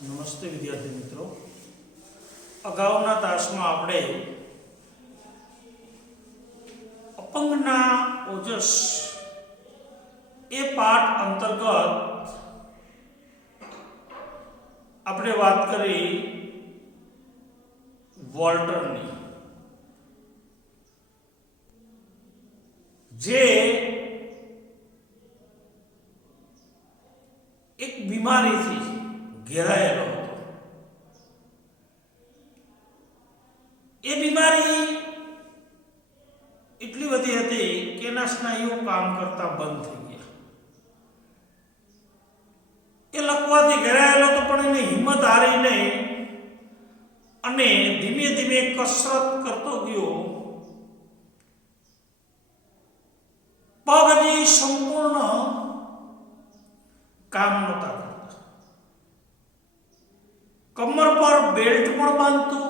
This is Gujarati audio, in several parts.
નમસ્તે વિદ્યાર્થી મિત્રો, અગાઉના તાસમાં આપણે અપંગના ઓજસ એ પાઠ અંતર્ગત આપણે વાત કરી વોલ્ટરની, જે એક બીમારીથી ઘેરાયેલો હતો. એ બીમારી એટલી બધી હતી કે એના સ્નાયુઓ કામ કરતા બંધ થઈ ગયા. એ લકવાથી ઘેરાયેલો હતો, પણ એની હિંમત હારી નહીં અને ધીમે ધીમે કસરત કરતો ગયો. પગ હજી સંપૂર્ણ કામ નહોતા કરતા. કમર પર બેલ્ટ પણ બાંધતો,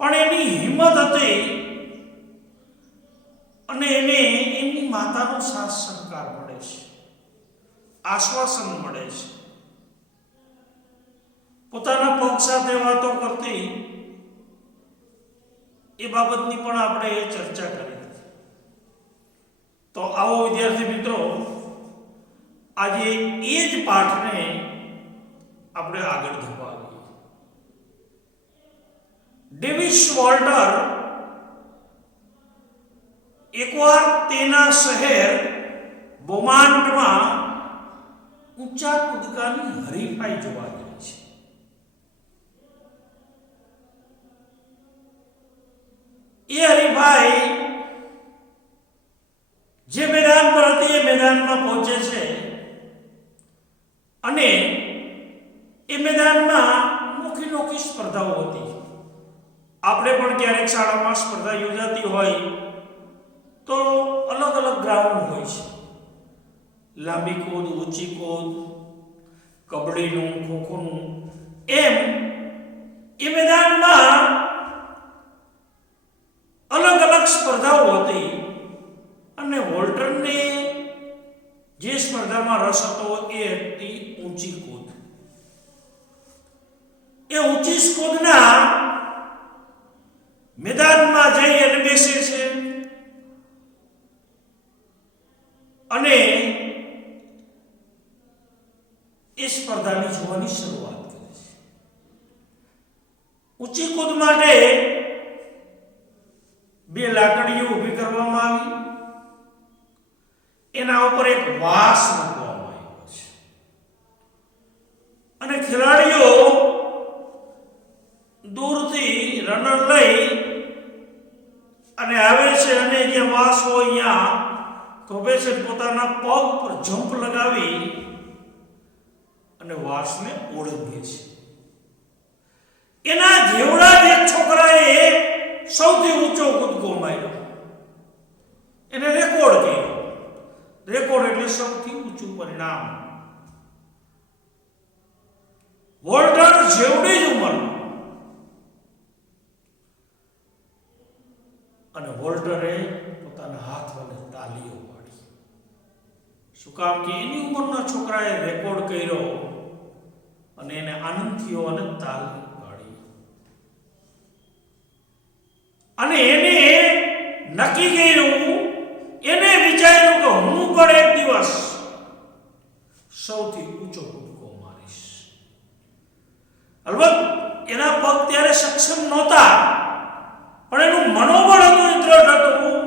પણ એની હિંમત હતી અને એને એમની માતાનો સાથ સહકાર મળે છે, આશ્વાસન મળે છે. પોતાના પગ સાથે વાતો કરતી એ બાબતની પણ આપણે ચર્ચા કરી. તો આવો વિદ્યાર્થી મિત્રો, આજે એ જ પાઠને આપણે આગળ ધપાવીએ. ડેવિસ વોલ્ટર એકવાર તેના શહેર બોમાન્ટમાં ઊંચા કૂદકાની હરીફાઈ જોવા ગઈ છે. એ હરીફાઈ જે મેદાન પર હતી એ મેદાનમાં પહોંચે છે અને એ મેદાનમાં નોખી સ્પર્ધાઓ હતી. આપણે પણ ક્યારેક શાળામાં સ્પર્ધા યોજાતી હોય તો અલગ અલગ ગ્રાઉન્ડ હોય છે. લાંબી કૂદ, ઊંચી કૂદ, કબડ્ડીનું, ખોખોનું, એમ એ મેદાનમાં અલગ અલગ સ્પર્ધાઓ હતી. અને વોલ્ટરને જે સ્પર્ધામાં રસ હતો એ હતી ઊંચી કૂદ. એ ઊંચી કૂદના મેદાનમાં જઈ અને બેસે છે અને એ સ્પર્ધાની જોવાની શરૂઆત કરે છે. ઊંચી કૂદ માટે બે લાકડીઓ ઊભી કરવામાં આવી. એના ઉપર એક વાંસ મૂકવામાં આવ્યો છે અને ખેલાડીઓ દૂરથી રનર લઈ અને આવે છે અને જે વાંસ હોય અહીંયા થોભે છે, પોતાના પગ પર જમ્પ લગાવી અને વાંસને ઓળંગે છે. એના જેવડા જ એક છોકરાએ સૌથી ઊંચો કૂદકો માર્યો. એને રેકોર્ડ કર્યો. રેકોર્ડ એટલે સૌથી ઊંચું પરિણામ. વોલ્ટર જેવડી જ ઉંમરનો અને વોલ્ટરે પોતાના હાથ વડે તાલીઓ પાડી. શું કામ કે એની ઉંમરના છોકરાએ રેકોર્ડ કર્યો અને એને આનંદ થયો અને તાલી પાડી. અને એને નક્કી કર્યું, એને વિચાર્યું કે હું પણ એક દિવસ સૌથી ઊંચો કૂદકો મારીશ. અલબત્ત એના પગ ત્યારે સક્ષમ નહોતા, પણ એનું મનોબળ હતું, દ્રઢ હતું.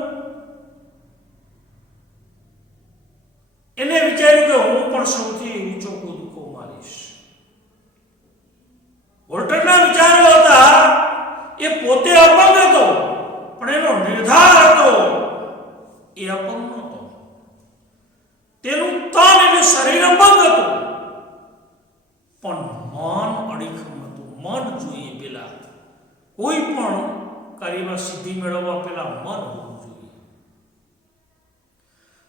એને વિચાર્યું કે હું પણ સૌથી ઊંચો કૂદકો મારીશ. વોલ્ટરના વિચારો હતા, એ પોતે અપંગ હતો, પણ એનો નિર્ધાર હતો એ અપંગ નહોતો. તેનું તન એટલે શરીર અપંગ હતું, પણ મન અડીખમ હતું. મન જોઈએ પેલા, કોઈ પણ કાર્યમાં સિદ્ધિ મેળવવા પહેલા મન હોવું જોઈએ.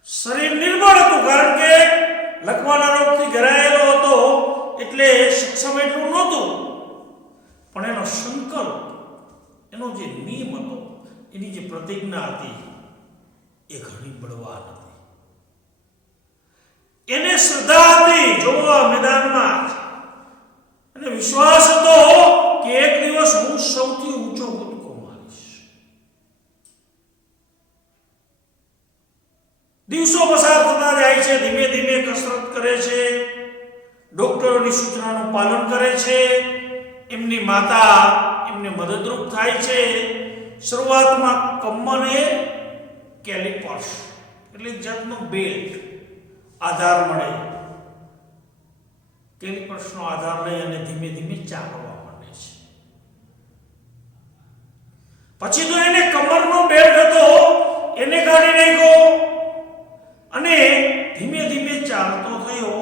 શરીર નિર્બળ હતું, કારણ કે લકવાના રોગથી ઘેરાયેલો હતો એટલે સક્ષમ એટલું નહોતું, પણ એનો સંકલ્પ, એનો જે નિયમ હતો, એની જે પ્રતિજ્ઞા હતી એ ઘણી બળવાન હતી. એને શ્રદ્ધા હતી જોવા મેદાનમાં અને વિશ્વાસ હતો કે એક દિવસ હું સૌથી ઊંચો કૂદકો મારીશ. દિવસો પસાર થતા જાય છે, ધીમે ધીમે કસરત કરે છે, ડોક્ટરોની સૂચનાનું પાલન કરે છે, એમની માતા એમને મદદરૂપ થાય છે. શરૂઆતમાં કમરે કેલિપર્સ એટલે જાતનો બેલ્ટ આધાર મળે, કેલિપર્સનો આધાર લઈ અને ધીમે ધીમે ચાલવા માંડે છે. પછી તો એને કમરનો બેલ્ટ હતો એને કાઢી નાખ્યો અને ધીમે ધીમે ચાલતો થયો.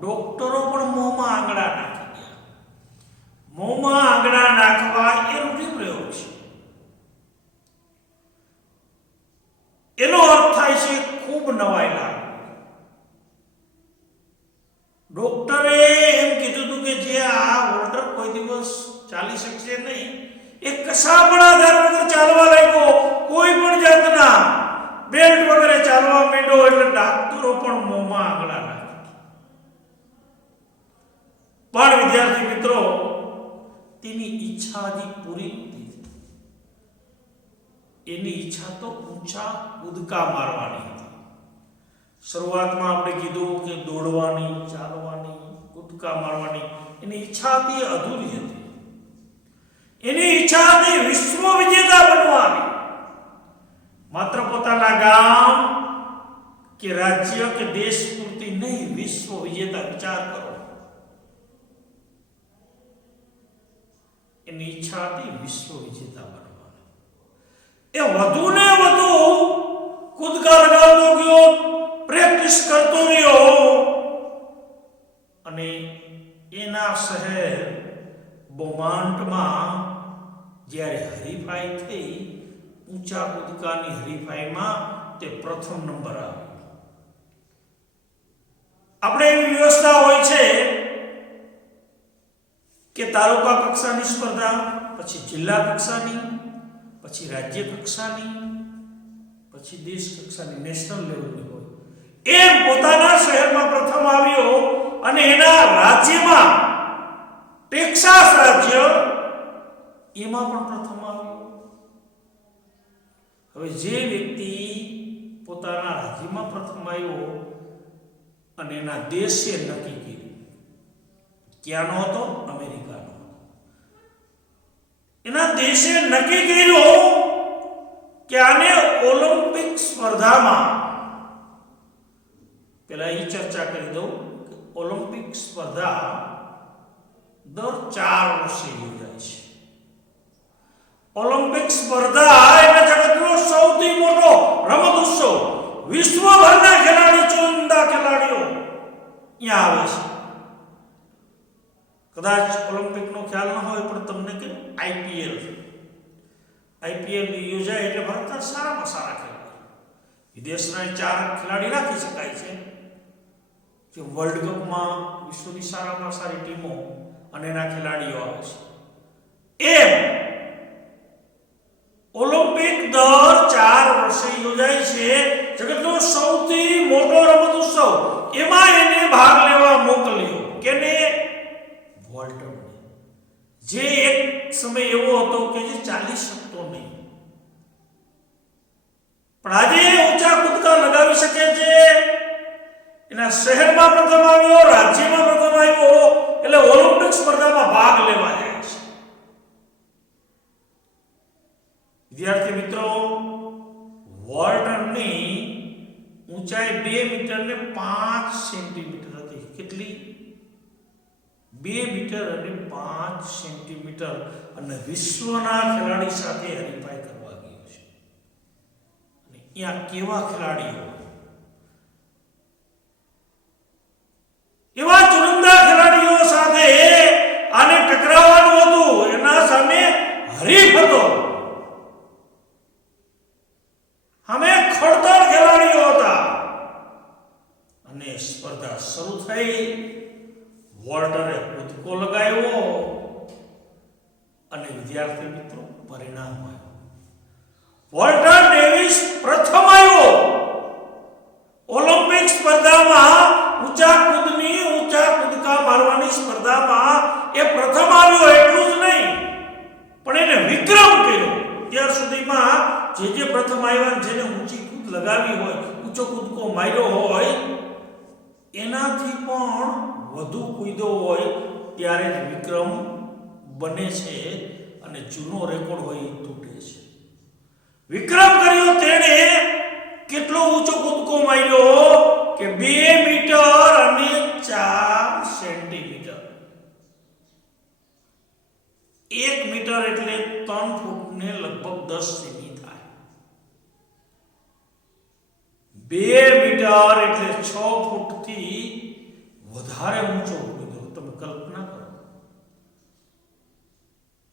ડોક્ટરો પણ મોંમાં આંગળા નાખી ગયા. મોંમાં આંગળા નાખવા એ રૂઢિપ્રયોગ છે. એનો અર્થ થાય છે ખૂબ નવાઈ લાગવી. ડોક્ટરે એમ કીધું હતું કે જે આ વોલ્ટર કોઈ દિવસ ચાલી શકશે નહીં, એ કશા પણ આધાર વગર ચાલવા લાગ્યો, કોઈ પણ જાતના બેલ્ટ વગેરે ચાલવા માંડ્યો એટલે ડાક્ટરો પણ મોંમાં આંગળા નાખે. પણ વિદ્યાર્થી મિત્રો, તેની ઈચ્છા હજી પૂરી નથી. એની ઈચ્છા તો ઊંચા કૂદકા મારવાની હતી. શરૂઆતમાં આપણે કીધું કે દોડવાની, ચાલવાની, કૂદકા મારવાની એની ઈચ્છા હતી, અધૂરી હતી. એની ઈચ્છા હતી વિશ્વ વિજેતા બનવાની. માત્ર પોતાના ગામ કે રાજ્ય કે દેશ પૂરતી નહીં, વિશ્વ વિજેતા. વિચાર કરો, એની ઈચ્છા હતી વિશ્વ વિજેતા બનવાની. એ વધુ ને વધુ કૂદકા લગાવતો ગયો, પ્રેક્ટિસ કરતો રહ્યો અને એના શહેર બોમાન્ટમાં જ્યારે હરીફાઈ થઈ, ઊંચા કૂદકાની હરીફાઈમાં તે પ્રથમ નંબર આવ્યો. આપણે એવી વ્યવસ્થા હોય છે કે તાલુકા કક્ષાની સ્પર્ધા, પછી જિલ્લા કક્ષાની, પછી રાજ્ય કક્ષાની, પછી દેશ કક્ષાની, નેશનલ લેવલની હોય. એમ પોતાના શહેરમાં પ્રથમ આવ્યો અને એના રાજ્યમાં ટેક્સાસ રાજ્ય એમાં પણ પ્રથમ આવ્યો. હવે જે વ્યક્તિ પોતાના રાજ્યમાં પ્રથમ આવ્યો અને એના દેશે નક્કી કર્યું, ક્યાંનો હતો? અમેરિકાનો. એના દેશે નક્કી કર્યું કે આને ઓલિમ્પિક સ્પર્ધામાં, પેલા એ ચર્ચા કરી દઉં કે ઓલિમ્પિક સ્પર્ધા દર 4 વર્ષે યોજાય છે. ઓલિમ્પિક સ્પર્ધા એટલે જગતનો સૌથી મોટો રમત ઉત્સવ. વિશ્વભરના ખેલાડી, ચુનિંદા ખેલાડીઓ અહીંયા આવે છે. કદાચ ઓલિમ્પિકનો ખ્યાલ ન હોય પણ તમને કે આઈપીએલ યોજાય એટલે ભારતના સારામાં સારા ખેલાડી, વિદેશના 4 ખેલાડી રાખી શકાય છે જે વર્લ્ડ કપમાં વિશ્વની સારામાં સારી ટીમો અને એના ખેલાડીઓ આવે છે. એમ ઓલિમ્પિક દર 4 વર્ષે યોજાય છે. જગતનો સૌથી મોટો રમત ઉત્સવ. એમાં એને ભાગ લેવા મોકલ્યો. કેને? વોલ્ટરને, જે એક સમય એવો હતો કે જે ચાલી શકતો નહીં, પણ આજે ઊંચા કૂદકા લગાવી શકે છે. એના શહેરમાં પ્રથમ આવ્યો, રાજ્યમાં પ્રથમ આવ્યો, એટલે ઓલિમ્પિક સ્પર્ધામાં ભાગ લેવા જાય છે. વિદ્યાર્થી મિત્રો, વોલ્ટરની ઊંચાઈ 2 મીટર ને 5 સેન્ટીમીટર હતી. કેટલી? 2 મીટર અને 5 સેન્ટીમીટર. અને વિશ્વના ખેલાડી સાથે હરીફાઈ કરવા ગયો છે. અને અહીંયા કેવા ખેલાડીઓ, એવા ચુનિંદા ખેલાડીઓ સાથે આને ટકરાવવાનું હતું. એના સામે હરીફ હતો. અમે ખડતર ખેલાડીઓ હતા અને સ્પર્ધા શરૂ થઈ. વોલ્ટરે કૂદકો લગાવ્યો અને વિદ્યાર્થી મિત્રો પરિણામ આવ્યું. વોલ્ટર ડેવિસ પ્રથમ આવ્યો. ઓલિમ્પિક સ્પર્ધામાં ઊંચા કૂદકા મારવાની સ્પર્ધામાં એ પ્રથમ આવ્યો એટલું જ નહીં, પણ એને વિક્રમ કર્યો. ત્યાર સુધીમાં જે પ્રથમ આવ્યા, જેને ઊંચી કૂદ લગાવી હોય, ઊંચો કૂદકો માર્યો હોય, એનાથી પણ વધુ કૂદ્યો હોય ત્યારે જ વિક્રમ બને છે અને જૂનો રેકોર્ડ હોય એ તૂટે છે. વિક્રમ કર્યો તેણે કેટલો ઊંચો કૂદકો માર્યો કે 2 મીટર અને 4 સેન્ટીમીટર. 1 મીટર એટલે 3 ફૂટ ને લગભગ 10 સેમી થાય. 2 મીટર એટલે 6 ફૂટથી વધારે ઊંચો કૂદ્યો. તમે કલ્પના કરો,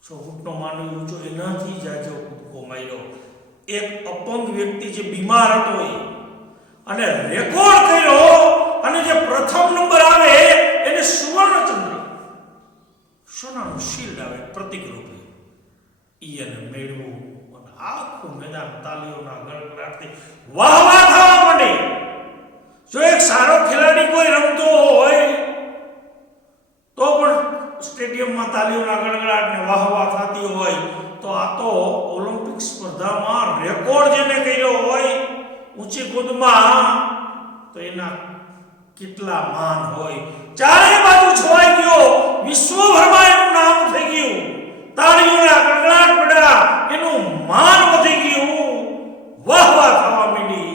6 ફૂટનો માનવી ઊંચો એનાથી જાજો કૂદકો માર્યો. એક અપંગ વ્યક્તિ જે બીમાર હતો અને રેકોર્ડ કર્યો, અને જે પ્રથમ નંબર આવે એને સુવર્ણચંદ્રક, સોનાનું શિલ્ડ આવે પ્રતિક રૂપે, એને મેળવું. અને આખું મેદાન તાલીઓના ગડગડાટથી વાહ વાહ થવા માંડે. જો એક સારો ખેલાડી કોઈ રમતો હોય તો પણ સ્ટેડિયમમાં તાલીઓના ગડગડાટને વાહ વાહ થતી હોય, તો આ તો ઓલિમ્પિક સ્પર્ધામાં રેકોર્ડ જેને કર્યો હોય ઊંચી કૂદમાં, તો એના કેટલા માન હોય. ચારે બાજુ છવાઈ ગયો, વિશ્વભરમાં એનું નામ થઈ ગયું, તાળીઓના ગડગડાટ પડ્યા, એનું માન વધી ગયું, વાહ વાહ થવા માંડી.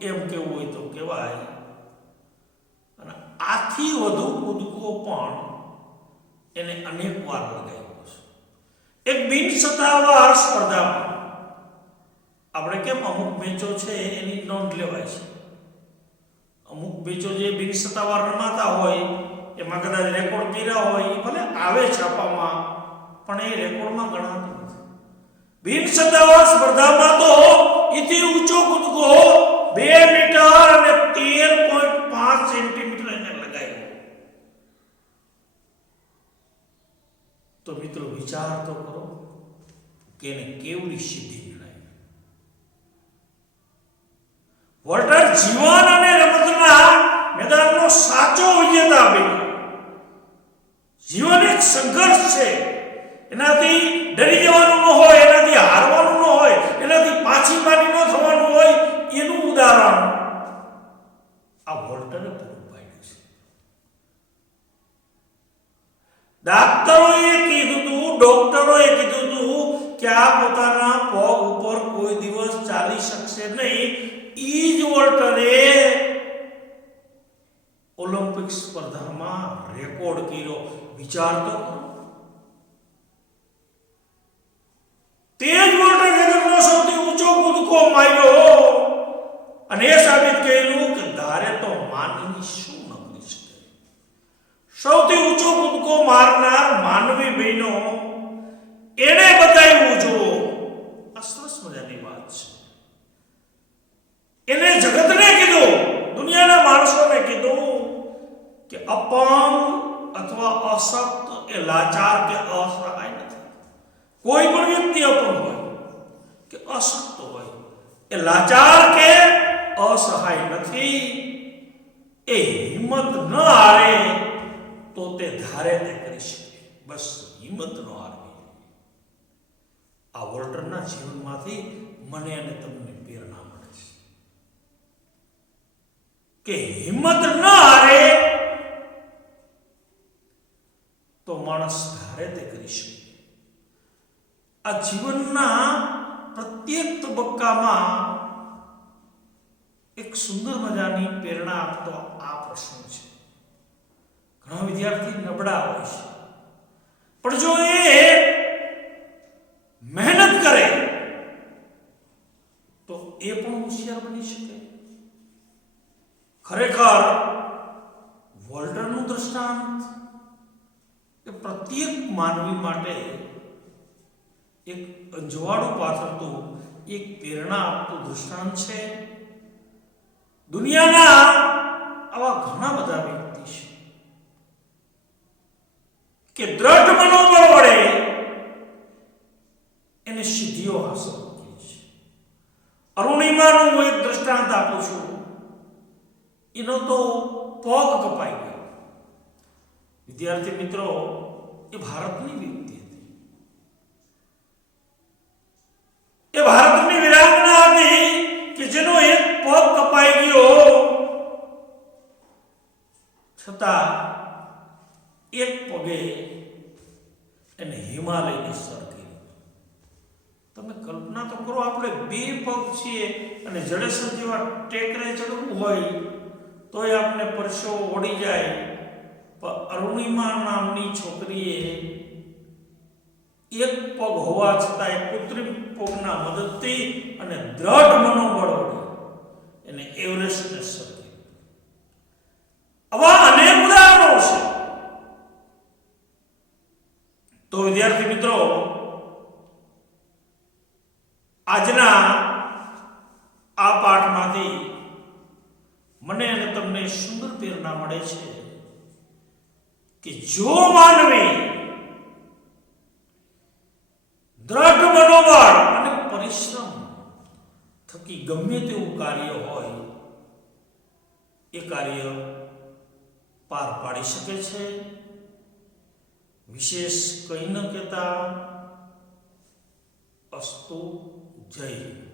એમ કેવું હોય તો કહેવાય. અને આથી વધુ કૂદકો પણ એને અનેક વાર લગાવ્યો છે. એક બિનસત્તાવાર સ્પર્ધામાં આપણે કેમ અમુક મેચો છે એની નોંધ લેવાય છે. અમુક મેચો જે બિનસત્તાવાર રમાતા હોય એમાં કદાચ રેકોર્ડ કર્યા હોય, એ ભલે આવે છાપામાં, પણ એ રેકોર્ડમાં ગણાતું નથી. બિનસત્તાવાર સ્પર્ધામાં તો એથી ઊંચો કૂદકો 2 મીટર અને 13.5 સેન્ટીમીટર એને લગાવ્યો. તો મિત્રો વિચાર તો કરો કે એને કેવડી સિદ્ધિ મિળાવી. વોલ્ટર જીવન અને રમતના મેદાનનો સાચો વિજેતા બન્યો. જીવન એક સંઘર્ષ છે, એનાથી ડરી જવાનું ન હોય, એનાથી હારવાનું ન હોય, એનાથી પાછી માની ન થવાનું હોય, એનું ઉદાહરણ આ વોલ્ટરે પૂરું પાડ્યું છે. ડોક્ટરોએ કીધું હતું કે આ પોતાના પગ ઉપર કોઈ દિવસ ચાલી શકશે નહીં. ઈ જ વોલ્ટરે ઓલિમ્પિક સ્પર્ધામાં રેકોર્ડ કર્યો. વિચાર તો કરો. તે જ વોલ્ટર જગતનો સૌથી ઊંચો કૂદકો માર્યો અને એ સાબિત કર્યું કે ધારે તો માનવી શું ન કરી શકે. સૌથી ઊંચો કૂદકો મારનાર માનવી બહેનો એને બતાવ્યું. જો આ સરસ મજાની વાત છે. એને જગતને કીધું, દુનિયાના માણસોને કીધું કે અપંગ અથવા અશક્ત એ લાચાર કે અસહાય નથી. કોઈ પણ વ્યક્તિ અપંગ હોય કે અશક્ત હોય, એ લાચાર કે અસહાય નથી. એ હિંમત ન હારે તો તે ધારે તે કરી શકે. બસ હિંમત ન હારવી. આ વોલ્ટરના જીવનમાંથી મને અને તમને પ્રેરણા મળે છે કે હિંમત ન હારે તો માણસ ધારે તે કરી શકે. આ જીવનના પ્રત્યેક તબક્કામાં એક સુંદર મજાની પ્રેરણા આપતો આ પ્રશ્ન છે. ઘણા વિદ્યાર્થી નબળા હોય છે, પણ જો એ મહેનત કરે તો એ પણ હોશિયાર બની શકે. ખરેખર વોલ્ટરનું દ્રષ્ટાંત એ પ્રત્યેક માનવી માટે એક અંજવાળું પાથરતું, એક પ્રેરણા આપતું દ્રષ્ટાંત છે. દુનિયાના આવા ઘણા બધા વ્યક્તિ છે કે દ્રઢ મનોબળ વડે એને સિદ્ધિઓ હાંસલ કરી છે. અરુણિમાનું હું એક દ્રષ્ટાંત આપું છું. એનો તો પગ વિદ્યાર્થી મિત્રો, એ ભારતની વ્યક્તિ હતી. એ ભારતની વીરાંગના હતી કે જેનો એક પગ કપાઈ ગયો છતાં એક પગે એને હિમાલયની સર કરી. તમે કલ્પના તો કરો, આપણે બે પગ છીએ અને જડેસર જેવા ટેકરે ચડવું હોય તોય આપણે પરસેવો ઓડી જાય. પણ અરુણિમા નામની છોકરીએ એક પગ હોવા છતાં એક કૃત્રિમ પગના મદદથી અને દ્રઢ મનોબળ વડે એને એવરેસ્ટને સર કરી. આવા અનેક ઉદાહરણો છે. તો વિદ્યાર્થી મિત્રો, આજના આ પાઠમાંથી મને અને તમને સુંદર પ્રેરણા મળે છે કે જો માનવી દ્રઢ મનોબળ અને પરિશ્રમ થકી ગમે તેવું કાર્ય હોય એ કાર્ય પાર પાડી શકે છે. વિશેષ કંઈ ન કહેતા અસ્તુ. જય હિન્દ.